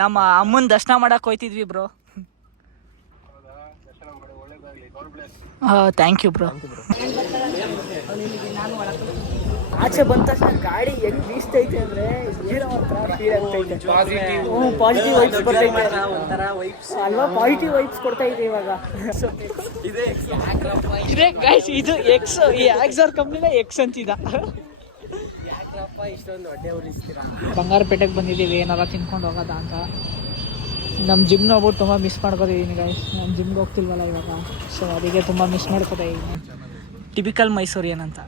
ನಮ್ಮ ಅಮ್ಮನ ದರ್ಶನ ಮಾಡಕ್ಕೆ ಹೋಯ್ತಿದ್ವಿ ಬ್ರೋ. Thank you bro. ಆಚೆ ಬಂದ ತಕ್ಷಣ ಗಾಡಿ ಹೆಂಗ್ ಬೀಸ್ತೈತೆ ಅಂದ್ರೆ ಏನೋ ಒಂಥರ ಫೀಲ್ ಆಗ್ತೈತೆ. ಪಾಸಿಟಿವ್ ವೈಬ್ಸ್ ಬರ್ತೈತೆ ಅಲ್ವಾ? ಪಾಸಿಟಿವ್ ವೈಬ್ಸ್ ಕೊಡ್ತಾ ಇದೆ ಇವಾಗ. ಇದೇ ಗೈಸ್, ಇದು ಎಕ್ಸ್, ಈ ಆಕ್ಸರ್ ಕಂಪ್ನಿನ ಎಕ್ಸ್ ಅಂತಿದ. ಬಂಗಾರಪೇಟೆಗೆ ಬಂದಿದ್ದೀವಿ ಏನಾರ ತಿನ್ಕೊಂಡು ಹೋಗೋದ ಅಂತ. ನಮ್ಮ ಜಿಮ್ ನೋಡ್ಬಿಟ್ಟು ತುಂಬ ಮಿಸ್ ಮಾಡ್ಕೋತಿದ್ದೀನಿ ಗೈಸ್. ನಾನು ಜಿಮ್ಗೆ ಹೋಗ್ತಿಲ್ವಲ್ಲ ಇವಾಗ, ಸೊ ಅದಕ್ಕೆ ತುಂಬ ಮಿಸ್ ಮಾಡ್ಕೋತಾ ಇದ್ದೀನಿ. ಟಿಪಿಕಲ್ ಮೈಸೂರಿಯನ್ ಅಂತ.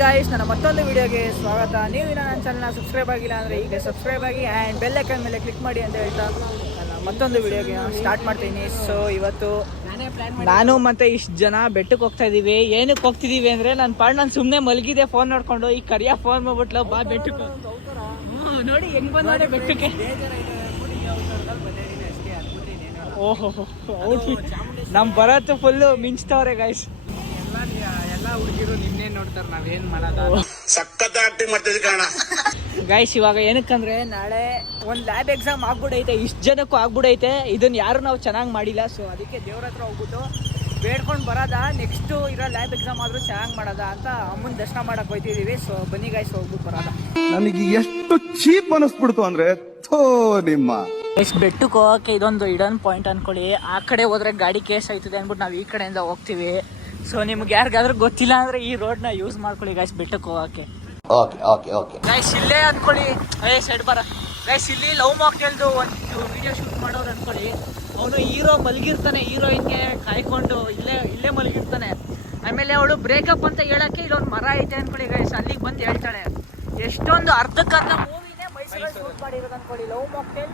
ಗಾಯ್ಸ್, ನನ್ನ ಮತ್ತೊಂದು ವಿಡಿಯೋಗೆ ಸ್ವಾಗತ. ನೀವು ನನ್ನ ಚಾನಲ್ನ ಸಬ್ಸ್ಕ್ರೈಬ್ ಆಗಿಲ್ಲ ಅಂದರೆ ಈಗ ಸಬ್ಸ್ಕ್ರೈಬ್ ಆಗಿ ಆ್ಯಂಡ್ ಬೆಲ್ ಐಕಾನ್ ಮೇಲೆ ಕ್ಲಿಕ್ ಮಾಡಿ ಅಂತ ಹೇಳ್ತಾ ನಾನು ಮತ್ತೊಂದು ವಿಡಿಯೋಗೆ ಸ್ಟಾರ್ಟ್ ಮಾಡ್ತೀನಿ. ಸೊ ಇವತ್ತು ನಾನು ಮತ್ತು ಇಷ್ಟು ಜನ ಬೆಟ್ಟಕ್ಕೆ ಹೋಗ್ತಾ ಇದ್ದೀವಿ. ಏನಕ್ಕೆ ಹೋಗ್ತಿದ್ದೀವಿ ಅಂದರೆ ನಾನು ಸುಮ್ಮನೆ ಮಲಗಿದೆ ಫೋನ್ ನೋಡಿಕೊಂಡು. ಈ ಕರಿಯ ಫೋನ್ ಮಾಡ್ಬಿಟ್ಲ, ಬಾ ಬೆಟ್ಟಕ್ಕೆ. ನೋಡಿ ಹೆಂಗೆ ಬಂದ ಬೆಟ್ಟಕ್ಕೆ. ಓಹೋ, ಔಟ್ಫಿಟ್ ನಮ್ಮ ಬರತ್ತು ಫುಲ್ಲು ಮಿಂಚ್ತವ್ರೆ ಗಾಯ್ಸ್. ಎಲ್ಲ ಹುಡುಗಿರು ನಿನ್ನೆ ನೋಡ್ತಾರೆ, ನಾವೇನ್ ಮಾಡೋದು. ಸಖತ್ ಆಕ್ಟಿಂಗ್ ಮಾಡ್ತಿದ್ವಿ ಕಾರಣ ಗೈಸ್. ಇವಾಗ ಏನಕ್ಕಂದ್ರೆ ನಾಳೆ ಒಂದು ಲ್ಯಾಬ್ ಎಕ್ಸಾಮ್ ಆಗ್ಬಿಡೈತೆ, ಇಷ್ಟು ಜನಕ್ಕೂ ಆಗ್ಬಿಡೈತೆ. ಇದನ್ನ ಯಾರು ನಾವು ಚೆನ್ನಾಗಿ ಮಾಡಿಲ್ಲ. ಸೊ ಅದಕ್ಕೆ ದೇವ್ರ ಹತ್ರ ಹೋಗ್ಬಿಟ್ಟು ಬೇಡ್ಕೊಂಡು ಬರೋದ, ನೆಕ್ಸ್ಟು ಇರೋ ಲ್ಯಾಬ್ ಎಕ್ಸಾಮ್ ಆದರೂ ಚೆನ್ನಾಗಿ ಮಾಡೋದ ಅಂತ ಅಮ್ಮನ ದರ್ಶನ ಮಾಡಕ್ಕೆ ಹೋಗ್ತಿದ್ದೀವಿ. ಸೊ ಬನ್ನಿ ಗೈಸ್, ಹೋಗ್ಬಿಟ್ಟು ಬರೋದ. ನನಗೆ ಎಷ್ಟು ಚೀಪ್ ಅನಿಸ್ಬಿಡ್ತು ಅಂದ್ರೆ ನಿಮ್ಮ ಎಷ್ಟು ಬೆಟ್ಟಕ್ಕೆ ಹೋಗೋಕ್ಕೆ ಇದೊಂದು ಇಡನ್ ಪಾಯಿಂಟ್ ಅನ್ಕೊಳ್ಳಿ. ಆ ಕಡೆ ಹೋದ್ರೆ ಗಾಡಿ ಕೇಸ್ ಆಯ್ತದೆ ಅಂದ್ಬಿಟ್ಟು ನಾವು ಈ ಕಡೆಯಿಂದ ಹೋಗ್ತೀವಿ. ಸೊ ನಿಮ್ಗೆ ಯಾರಿಗಾದ್ರೂ ಗೊತ್ತಿಲ್ಲ ಅಂದ್ರೆ ಈ ರೋಡ್ನ ಯೂಸ್ ಮಾಡ್ಕೊಳ್ಳಿ ಗೈಸ್ ಬೆಟ್ಟಕ್ಕೆ ಹೋಗಕ್ಕೆ. ಗೈಸ್ ಇಲ್ಲೇ ಅನ್ಕೊಳ್ಳಿ, ಸೈಡ್ ಬರ ಗೈಸ್, ಇಲ್ಲಿ ಲವ್ ಮಾಕ್ಟೇಲ್ದು ಒಂದು ವಿಡಿಯೋ ಶೂಟ್ ಮಾಡೋರು ಅನ್ಕೊಳ್ಳಿ. ಅವನು ಹೀರೋ ಮಲಗಿರ್ತಾನೆ, ಹೀರೋಯಿನ್ಗೆ ಕಾಯ್ಕೊಂಡು ಇಲ್ಲೇ ಮಲಗಿರ್ತಾನೆ. ಆಮೇಲೆ ಅವಳು ಬ್ರೇಕಪ್ ಅಂತ ಹೇಳಕ್ಕೆ ಇಲ್ಲೊಂದು ಮರ ಐತೆ ಅನ್ಕೊಳ್ಳಿ ಗೈಸ್, ಅಲ್ಲಿಗೆ ಬಂದು ಹೇಳ್ತಾಳೆ. ಎಷ್ಟೊಂದು ಅರ್ಧಕ್ಕರ್ಧ ಮೂವಿನೇ ಮೈಸೂರಲ್ಲಿ ಶೂಟ್ ಮಾಡಿರೋದು ಅನ್ಕೊಳ್ಳಿ. ಲವ್ ಮಾಕ್ಟೇಲ್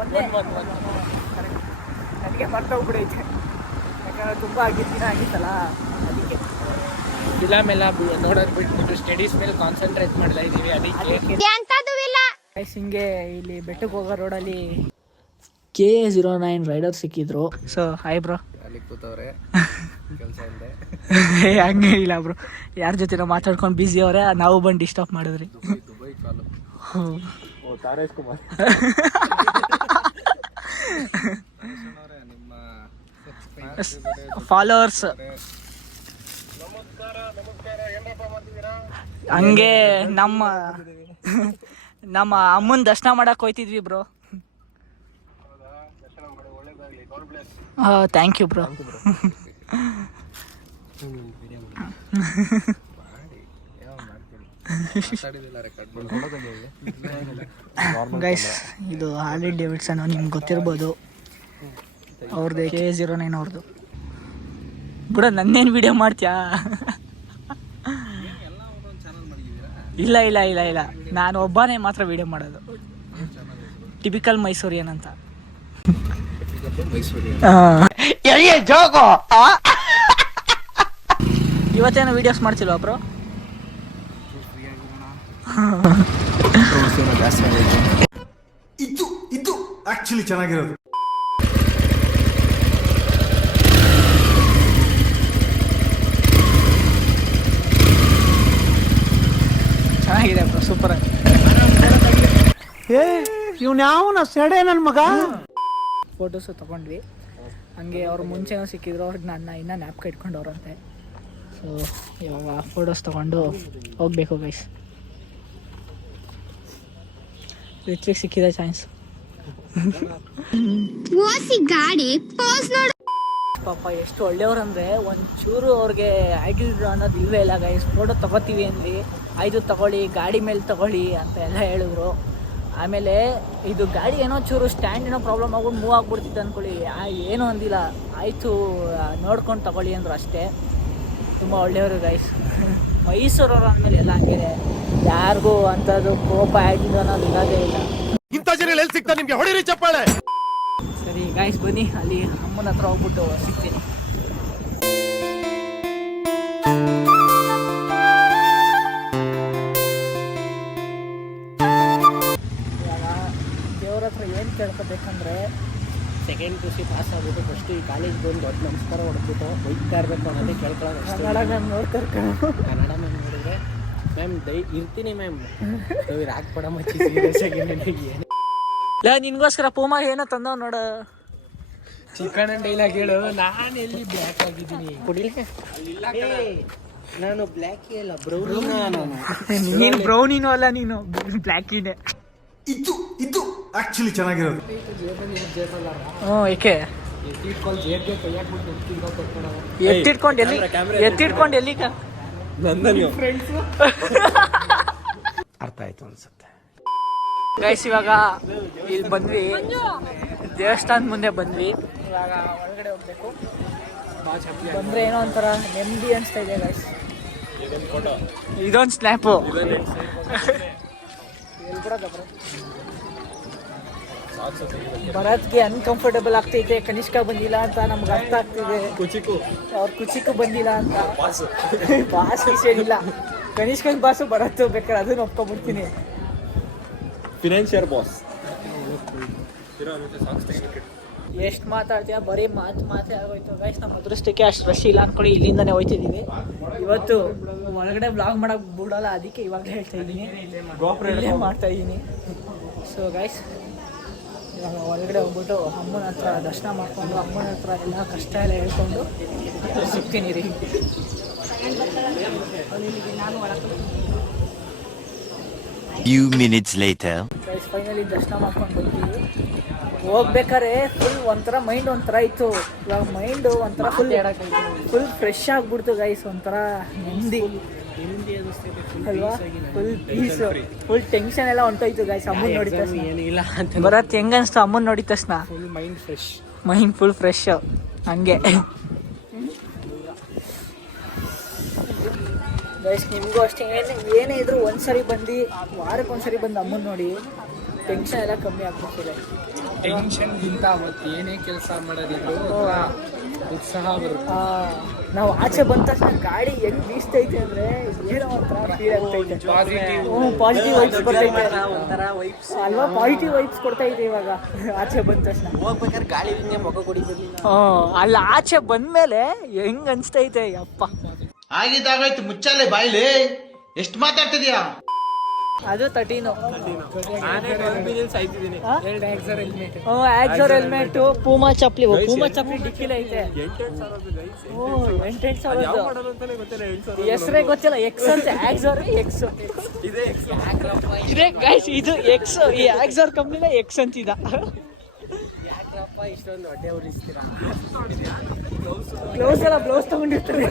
ಒಂದೇ ನನಗೆ ಮರ್ತೋಗ್ಬಿಡೈತೆ, ಯಾಕಂದ್ರೆ ತುಂಬ ದಿನ ಆಗಿತ್ತಲ್ಲ ಅದಕ್ಕೆ. ಫಿಲಮ್ ಎಲ್ಲ ನೋಡೋದು ಬಿಟ್ಬಿಟ್ಟು ಸ್ಟಡೀಸ್ ಮೇಲೆ ಕಾನ್ಸಂಟ್ರೇಟ್ ಮಾಡ್ತಾ ಇದ್ದೀವಿ. ಅದಕ್ಕೆ ಹಿಂಗೆ ಇಲ್ಲಿ ಬೆಟ್ಟಕ್ಕೆ ಹೋಗೋ ರೋಡಲ್ಲಿ KA09 ರೈಡರ್ ಸಿಕ್ಕಿದ್ರು. So hi bro. ಹಂಗೆ ಇಲ್ಲ ಬ್ರೋ, ಯಾರ ಜೊತೆ ನಾವು ಮಾತಾಡ್ಕೊಂಡು ಬ್ಯುಸಿ ಅವರೇ, ನಾವು ಬಂದು ಡಿಸ್ಟರ್ಬ್ ಮಾಡಿದ್ರಿ. ಫಾಲೋವರ್ಸ್ ಹಂಗೆ ನಮ್ಮ ಅಮ್ಮನ ದರ್ಶನ ಮಾಡಕ್ಕೆ ಹೋಯ್ತಿದ್ವಿ bro. Thank you bro. Guys ಇದು ಹಾರ್ಲಿ ಡೇವಿಡ್ಸನ್, ನಿಮ್ಗೆ ಗೊತ್ತಿರ್ಬೋದು, ಅವ್ರದ್ದು KA09 ಅವ್ರದ್ದು. ಬಿಡ ನನ್ನೇನು ವಿಡಿಯೋ ಮಾಡ್ತೀಯಾ? ಇಲ್ಲ ಇಲ್ಲ ಇಲ್ಲ ಇಲ್ಲ, ನಾನು ಒಬ್ಬನೇ ಮಾತ್ರ ವಿಡಿಯೋ ಮಾಡೋದು. ಟಿಪಿಕಲ್ ಮೈಸೂರಿಯನ್ ಅಂತ. ಇವತ್ತೇನು ವಿಡಿಯೋಸ್ ಮಾಡ್ತಿಲ್ವಾ ಬ್ರೋ? ಇದು ಆಕ್ಚುಲಿ ಚೆನ್ನಾಗಿರೋದು. ಚೆನ್ನಾಗಿದೆ ಬ್ರೋ, ಸೂಪರ್ ಆಗಿ. ಇವ್ನ್ಯಾವನ ಸೆಡೆ ನನ್ನ ಮಗ. ಫೋಟೋಸು ತೊಗೊಂಡ್ವಿ. ಹಂಗೆ ಅವ್ರು ಮುಂಚೆನೂ ಸಿಕ್ಕಿದ್ರು, ಅವ್ರಿಗೆ ನನ್ನ ಇನ್ನೂ ನ್ಯಾಪ್ಕ ಇಟ್ಕೊಂಡವ್ರಂತೆ. ಸೊ ಇವಾಗ ಫೋಟೋಸ್ ತೊಗೊಂಡು ಹೋಗ್ಬೇಕು ಗೈಸ್. ರಿಚ್ಗೆ ಸಿಕ್ಕಿದೆ ಚಾನ್ಸ್. ಪಾಪ ಎಷ್ಟು ಒಳ್ಳೆಯವ್ರಂದ್ರೆ ಒಂಚೂರು ಅವ್ರಿಗೆ ಆ್ಯಟಿಟ್ಯೂಡ್ ಅನ್ನೋದು ಇಲ್ವೇ ಇಲ್ಲ ಗೈಸ್. ಫೋಟೋ ತೊಗೋತೀವಿ ಅಂದ್ವಿ, ಆಯಿತು ತಗೊಳ್ಳಿ, ಗಾಡಿ ಮೇಲೆ ತಗೊಳ್ಳಿ ಅಂತ ಎಲ್ಲ ಹೇಳಿದ್ರು. ಆಮೇಲೆ ಇದು ಗಾಡಿ ಏನೋ ಚೂರು ಸ್ಟ್ಯಾಂಡ್ ಏನೋ ಪ್ರಾಬ್ಲಮ್ ಆಗ್ಬಿಟ್ಟು ಮೂವ್ ಆಗ್ಬಿಡ್ತಿತ್ತು ಅಂದ್ಕೊಳ್ಳಿ, ಏನೂ ಅಂದಿಲ್ಲ, ಆಯಿತು ನೋಡ್ಕೊಂಡು ತಗೊಳ್ಳಿ ಅಂದರು ಅಷ್ಟೇ. ತುಂಬ ಒಳ್ಳೆಯವರು ಗೈಸ್. ಮೈಸೂರವ್ರು ಅಂದಮೇಲೆ ಎಲ್ಲ ಹಂಗಿದೆ, ಯಾರಿಗೂ ಅಂಥದ್ದು ಕೋಪ ಆ್ಯಟಿಟ್ಯೂಡ್ ಅನ್ನೋದು ಇರೋದೇ ಇಲ್ಲ. ಇಂಥ ಜನ ಎಲ್ಲಿ ಸಿಗ್ತಾ ನಿಮ್ಗೆ? ಹೊಡಿರಿ ಚಪ್ಪಾಳೆ. ಸರಿ ಗೈಸ್, ಬನ್ನಿ ಅಲ್ಲಿ ಅಮ್ಮನ ಹತ್ರ ಹೋಗ್ಬಿಟ್ಟು ಸಿಗ್ತೀನಿ. ಅಂದರೆ second P U C pass ಆಗ್ಬಿಟ್ಟು ಫಸ್ಟ್ ಈ ಕಾಲೇಜ್ ಬಂದು ದೊಡ್ಡ ನಮಸ್ಕಾರ ಹೊಡೆದ್ಬಿಟ್ಟು ಹೋಗ್ತಾ ಇರಬೇಕು ಅನ್ನೋದೇ ಕೇಳ್ಕೊಳ್ಳೋದು ಅಷ್ಟೇ. ಕನ್ನಡ ಮ್ಯಾಮ್ ನೋಡ್ತಾರೆ ಕನ್ನಡ ಮ್ಯಾಮ್ ನೋಡಿದ್ರೆ ಮ್ಯಾಮ್ ಇರ್ತೀನಿ ಮ್ಯಾಮ್ ಹಾಕ್ಬೇಡ ಮಚ್ಚಿ ಸೀರಿಯಸ್ ಆಗಿ ನನಗೆ ಏನು ಇಲ್ಲ ನಿನ್ಗೋಸ್ಕರ ಪೂಮಾ ಏನೋ ತಂದವ್ ನೋಡ. ಚಿಕನ್ ಡೈಲಾಗ್ ಹೇಳು. ನಾನು ಎಲ್ಲಿ ಬ್ಲ್ಯಾಕ್ ಆಗಿದ್ದೀನಿ ಕುಡಿಲಿಕ್ಕೆ? ನಾನು ಬ್ಲ್ಯಾಕ್ ಅಲ್ಲ ಬ್ರೌನಿ. ನಾನು ನೀನು ಬ್ರೌನಿನೂ ಅಲ್ಲ, ನೀನು ಬ್ಲ್ಯಾಕಿನೇ. ಇದು ಆಕ್ಚುಲಿ ಚೆನ್ನಾಗಿರೋದು. ಹ್ಞೂ ಏಕೆ ಎತ್ತಿಟ್ಕೊಂಡು ಎಲ್ಲಿ ಅರ್ಥ ಆಯ್ತು ಅನ್ಸುತ್ತೆ. ಗೈಸ್ ಇವಾಗ ಇಲ್ಲಿ ಬಂದ್ವಿ, ದೇವಸ್ಥಾನದ ಮುಂದೆ ಬಂದ್ವಿ. ಇವಾಗ ಒಳಗಡೆ ಹೋಗ್ಬೇಕು. ಬಂದ್ರೆ ಏನೋ ಒಂಥರ ನೆಮ್ಮದಿ ಅನಿಸ್ತಾ ಇದೆ ಗೈಸ್. ಇದೊಂದು ಸ್ನ್ಯಾಪು ಭರತ್ಗೆ ಅನ್ಕಂಫರ್ಟಬಲ್ ಆಗ್ತೈತೆ. ಕನಿಷ್ಕ ಬಂದಿಲ್ಲ ಅಂತ ನಮ್ಗೆ ಅರ್ಥ ಆಗ್ತಿದೆ. ಅವ್ರ ಕುಚಿಕು ಬಂದಿಲ್ಲ ಅಂತ. ಬಾಸ್ ವಿಷಯ ಇಲ್ಲ, ಕನಿಷ್ಕನ್ ಬಾಸು ಭರತ್ ಬೇಕಾದ್ರೆ ಅದನ್ನ ಒಪ್ಕೊಂಡ್ಬಿಡ್ತೀನಿ. ಫಿನಾನ್ಷಿಯರ್ ಬಾಸ್. ಎಷ್ಟು ಮಾತಾಡ್ತೀಯ, ಬರೀ ಮಾತೇ ಆಗೋಯ್ತು ಗೈಸ್. ನಮ್ಮ ಅದೃಷ್ಟಕ್ಕೆ ಅಷ್ಟು ರಶ್ ಇಲ್ಲ ಅನ್ಕೊಳ್ಳಿ, ಇಲ್ಲಿಂದಾನೆ ಹೋಯ್ತಿದ್ದೀವಿ. ಇವತ್ತು ಒಳಗಡೆ ಬ್ಲಾಗ್ ಮಾಡಕ್ ಬಿಡಲ್ಲ, ಅದಕ್ಕೆ ಇವಾಗ ಹೇಳ್ತಾ ಇದ್ದೀನಿ, ಇಲ್ಲೇ ಮಾಡ್ತಾ ಇದ್ದೀನಿ. ಸೊ ಗೈಸ್ ಇವಾಗ ಒಳಗಡೆ ಹೋಗ್ಬಿಟ್ಟು ಅಮ್ಮನ ಹತ್ರ ದರ್ಶನ ಮಾಡ್ಕೊಂಡು ಅಮ್ಮನ ಹತ್ರ ಎಲ್ಲ ಕಷ್ಟ ಎಲ್ಲ ಹೇಳ್ಕೊಂಡು ಸಿಗ್ತೀನಿ ರೀ. Few minutes later. Guys finally ದರ್ಶನ ಮಾಡ್ಕೊಂಡು ಬರ್ತೀವಿ. ಹೋಗ್ಬೇಕಾರೆ ಫುಲ್ ಒಂಥರ ಮೈಂಡ್ ಒಂಥರ ಇತ್ತು. ಇವಾಗ ಮೈಂಡ್ ಒಂಥರ ಫುಲ್ ಫ್ರೆಶ್ ಆಗ್ಬಿಡ್ತು ಗೈಸ್. ಒಂಥರ ನೆಮ್ಮದಿ ಅಲ್ವಾ, ಫುಲ್ ಪೀಸ್, ಫುಲ್ ಟೆನ್ಷನ್ ಎಲ್ಲ ಹೊಂಟೋಯ್ತು ಗೈಸ್ ಅಮ್ಮನ್ ನೋಡಿದ ತಕ್ಷಣ. ಏನಿಲ್ಲ ಅಂತ ಬರತ್ ಹೆಂಗ ಅನ್ಸ್ತು ಅಮ್ಮನ್ ನೋಡಿದ ತಕ್ಷಣ? Full mind fresh. Mind full fresh ಹಂಗೆ ಗೈಸ್. ನಿಮಗೂ ಅಷ್ಟೇ, ಏನೇ ಇದ್ರು ಒಂದ್ಸರಿ ಬಂದು ವಾರಕ್ಕೆ ಒಂದ್ಸರಿ ಬಂದು ಅಮ್ಮನ್ ನೋಡಿ, ಟೆನ್ಷನ್ ಎಲ್ಲ ಕಮ್ಮಿ ಆಗ್ಬಿಡ್ತದೆ. ಟೆನ್ಷನ್ಗಿಂತ ಮತ್ತೆ ಏನೇ ಕೆಲಸ ಮಾಡೋದಿದ್ರು ಉತ್ಸಾಹ ಬರುತ್ತೆ. ನಾವು ಆಚೆ ಬಂದ ತಕ್ಷಣ ಗಾಡಿ ಹೆಂಗ್ ಬೀಸ್ತೈತೆ ಅಂದ್ರೆ ಏನೋ ಒಂಥರ ಫೀಲ್ ಆಗ್ತೈತೆ. ಪಾಸಿಟಿವ್ ವೈಬ್ಸ್ ಬರ್ತೈತೆ ಅಲ್ವಾ, ಪಾಸಿಟಿವ್ ವೈಬ್ಸ್ ಕೊಡ್ತೈತೆ ಇವಾಗ ಆಚೆ ಬಂದ ತಕ್ಷಣ. ಹೋಗ್ಬೇಕಾದ್ರೆ ಗಾಳಿ ಮುಖ ಕುಡಿದಿರಲಿಲ್ಲ. ಅಲ್ಲ ಆಚೆ ಬಂದ್ಮೇಲೆ ಹೆಂಗ್ ಅನ್ಸ್ತೈತೆ ಅಪ್ಪ. ಆಗಿದ್ದಾಗಾಯ್ತು, ಮುಚ್ಚಾಲೆ ಬಾಯ್ಲಿ, ಎಷ್ಟು ಮಾತಾಡ್ತಿದ್ಯಾ? ಅದು 13. ಆಕ್ಸರ್ ಹೆಲ್ಮೆಟ್, ಪೂಮಾ ಚಪ್ಲಿ ಡಿಕ್ಕಿಲ್ ಐತೆ. 8 ಸಾವಿರ ಹೆಸರೇ ಗೊತ್ತಿಲ್ಲ. ಎಕ್ಸ್ ಅಂತ ಆಕ್ಸರ್ ಎಕ್ಸ್ ಇದೆ ಗೈಸ್. ಇದು ಎಕ್ಸ್, ಈ ಆಕ್ಸರ್ ಕಂಪ್ನಿನ ಎಕ್ಸ್ ಅಂತಿದ. ಇಷ್ಟೊಂದು ಹೊಟ್ಟೆ ಉರಿಸ್ತೀರಾ? ಬ್ಲೌಸ್ ತಗೊಂಡಿರ್ತಾರೆ.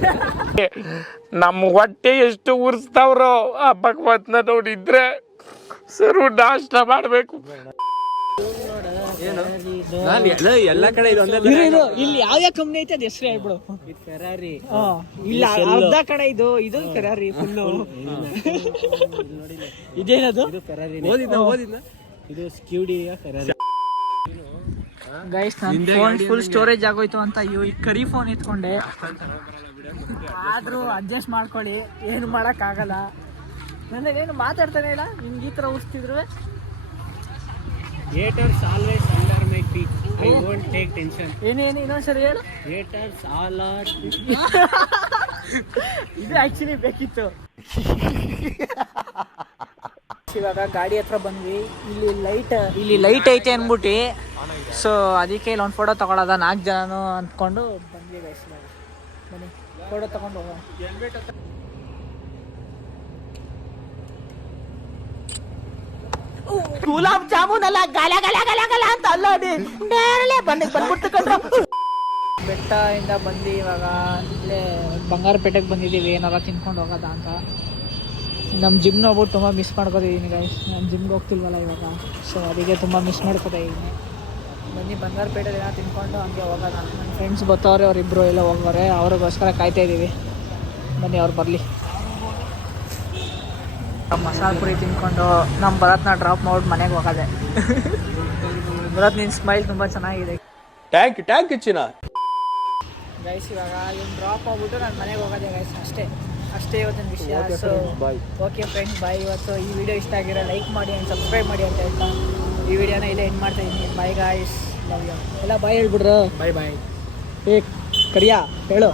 ನಮ್ಮ ಹೊಟ್ಟೆ ಎಷ್ಟು ಉರಿಸ್ತಾವ್ರೋ ಆ ಭಗವತ್ನ ನೋಡಿದ್ರೆ ಸರು ನಾಷ್ಟ ಮಾಡ್ಬೇಕು. ಎಲ್ಲ ಕಡೆ ಇಲ್ಲಿ ಯಾವ್ಯಾವ ಕಂಪ್ನಿ ಐತೆ ಅದ್ ಹೆಸರು ಹೇಳ್ಬಿಡು. ಫೆರಾರಿ ಇಲ್ಲ, ಅರ್ಧ ಕಡೆ ಇದು ಫೆರಾರಿ ಫುಲ್ಲು. ಇದೇನದು? ಇದು ಫೆರಾರಿ. ಇದು ಸ್ಕ್ಯೂಡಿಯ ಫೆರಾರಿ. ಗೈಸ್ ನನ್ನ ಫೋನ್ ಫುಲ್ ಸ್ಟೋರೇಜ್ ಆಗೋಯ್ತು ಅಂತ ಈ ಕರಿ ಫೋನ್ ಇಟ್ಕೊಂಡೆ. ಆದ್ರೂ ಅಡ್ಜಸ್ಟ್ ಮಾಡ್ಕೊಳ್ಳಿ, ಏನು ಮಾಡೋಕ್ಕಾಗಲ್ಲ. ನನಗೇನು ಮಾತಾಡ್ತಾನೆ ಇಲ್ಲ, ನಿಮ್ಗೆ ಈ ಥರ ಉಳಿಸ್ತಿದ್ರು. Haters always under my feet. I won't take tension. ಏನೇನು ಇನ್ನೊಂದ್ಸರಿ ಹೇಳು. Haters all are. ಇದು ಆಕ್ಚುಲಿ ಬೇಕಿತ್ತು. ಇವಾಗ ಗಾಡಿ ಹತ್ರ ಬಂದ್ವಿ. ಇಲ್ಲಿ ಲೈಟ್ ಐತೆ ಅಂದ್ಬಿಟ್ಟು, ಸೊ ಅದಕ್ಕೆ ಇಲ್ಲಿ ಒಂದು ಫೋಟೋ ತಗೊಳ್ಳೋದ 4 ಜನನು ಅಂದ್ಕೊಂಡು ಬಂದ್ವಿ ಗೈಸ್. ಬನ್ನಿ ಫೋಟೋ ತಗೊಂಡು ಹೋಗೋಣ. ಗುಲಾಬ್ ಜಾಮೂನ್ ಅಲ್ಲ, ಗಲ ಗಲ ಗಲ ಗಲ ಅಂತ ಅಲ್ಲೋಡಿ ಬಂದ್ಬಿಡ್ತು ಕಂಡ್ರು. ಬೆಟ್ಟದಿಂದ ಬಂದು ಇವಾಗ ಇಲ್ಲೇ ಬಂಗಾರಪೇಟೆಗೆ ಬಂದಿದ್ದೀವಿ, ಏನಾರ ತಿನ್ಕೊಂಡು ಹೋಗೋದ ಅಂತ. ನಮ್ಮ ಜಿಮ್ ನೋಡ್ಬಿಟ್ಟು ತುಂಬ ಮಿಸ್ ಮಾಡ್ಕೊತಿದ್ದೀನಿ ಗೈಸ್. ನಾನು ಜಿಮ್ಗೆ ಹೋಗ್ತಿಲ್ವಲ್ಲ ಇವಾಗ, ಸೊ ಅದಕ್ಕೆ ತುಂಬ ಮಿಸ್ ಮಾಡ್ಕೊತಾ ಇದ್ದೀನಿ. ಬನ್ನಿ ಬಂಗಾರಪೇಟೆ ದಿನ ತಿನ್ಕೊಂಡು ಹಂಗೆ ಹೋಗೋಣ. ನನ್ನ ಫ್ರೆಂಡ್ಸ್ ಬರ್ತಾವ್ರೆ, ಅವರಿಬ್ಬರು ಎಲ್ಲ ಹೋಗೋರೆ, ಅವ್ರಿಗೋಸ್ಕರ ಕಾಯ್ತಾ ಇದ್ದೀವಿ. ಬನ್ನಿ ಅವ್ರು ಬರಲಿ. ಮಸಾಲೆ ಪುರಿ ತಿನ್ಕೊಂಡು ನಮ್ಮ ಭರತ್ನ ಡ್ರಾಪ್ ಮಾಡ್ಬಿಟ್ಟು ಮನೆಗೆ ಹೋಗೋದೆ. ಭರತ್ ನಿನ್ನ ಸ್ಮೈಲ್ ತುಂಬ ಚೆನ್ನಾಗಿದೆ. ಟ್ಯಾಂಕ್ ಚಿನ್ನ ಗೈಸ್ ಇವಾಗ ಇವ್ನು ಡ್ರಾಪ್ ಆಗ್ಬಿಟ್ಟು ನಾನು ಮನೆಗೆ ಹೋಗೋದೆ ಗೈಸ್. ಅಷ್ಟೇ ಇವತ್ತಿನ ವಿಷಯ. ಸೊ ಓಕೆ ಫ್ರೆಂಡ್ಸ್, ಬಾಯ್. ಇವತ್ತು ಈ ವಿಡಿಯೋ ಇಷ್ಟ ಆಗಿರೋ ಲೈಕ್ ಮಾಡಿ ಆ್ಯಂಡ್ ಸಬ್ಸ್ಕ್ರೈಬ್ ಮಾಡಿ ಅಂತ ಹೇಳ್ತಾ ಈ ವಿಡಿಯೋನ ಇಲ್ಲೇ ಎಂಡ್ ಮಾಡ್ತಾ ಇದ್ದೀನಿ. Bye guys. ಎಲ್ಲ ಬಾಯ್ ಹೇಳ್ಬಿಡ್ರು. ಬಾಯ್ ಬಾಯ್. ಏ ಕರಿಯಾ ಹೇಳು.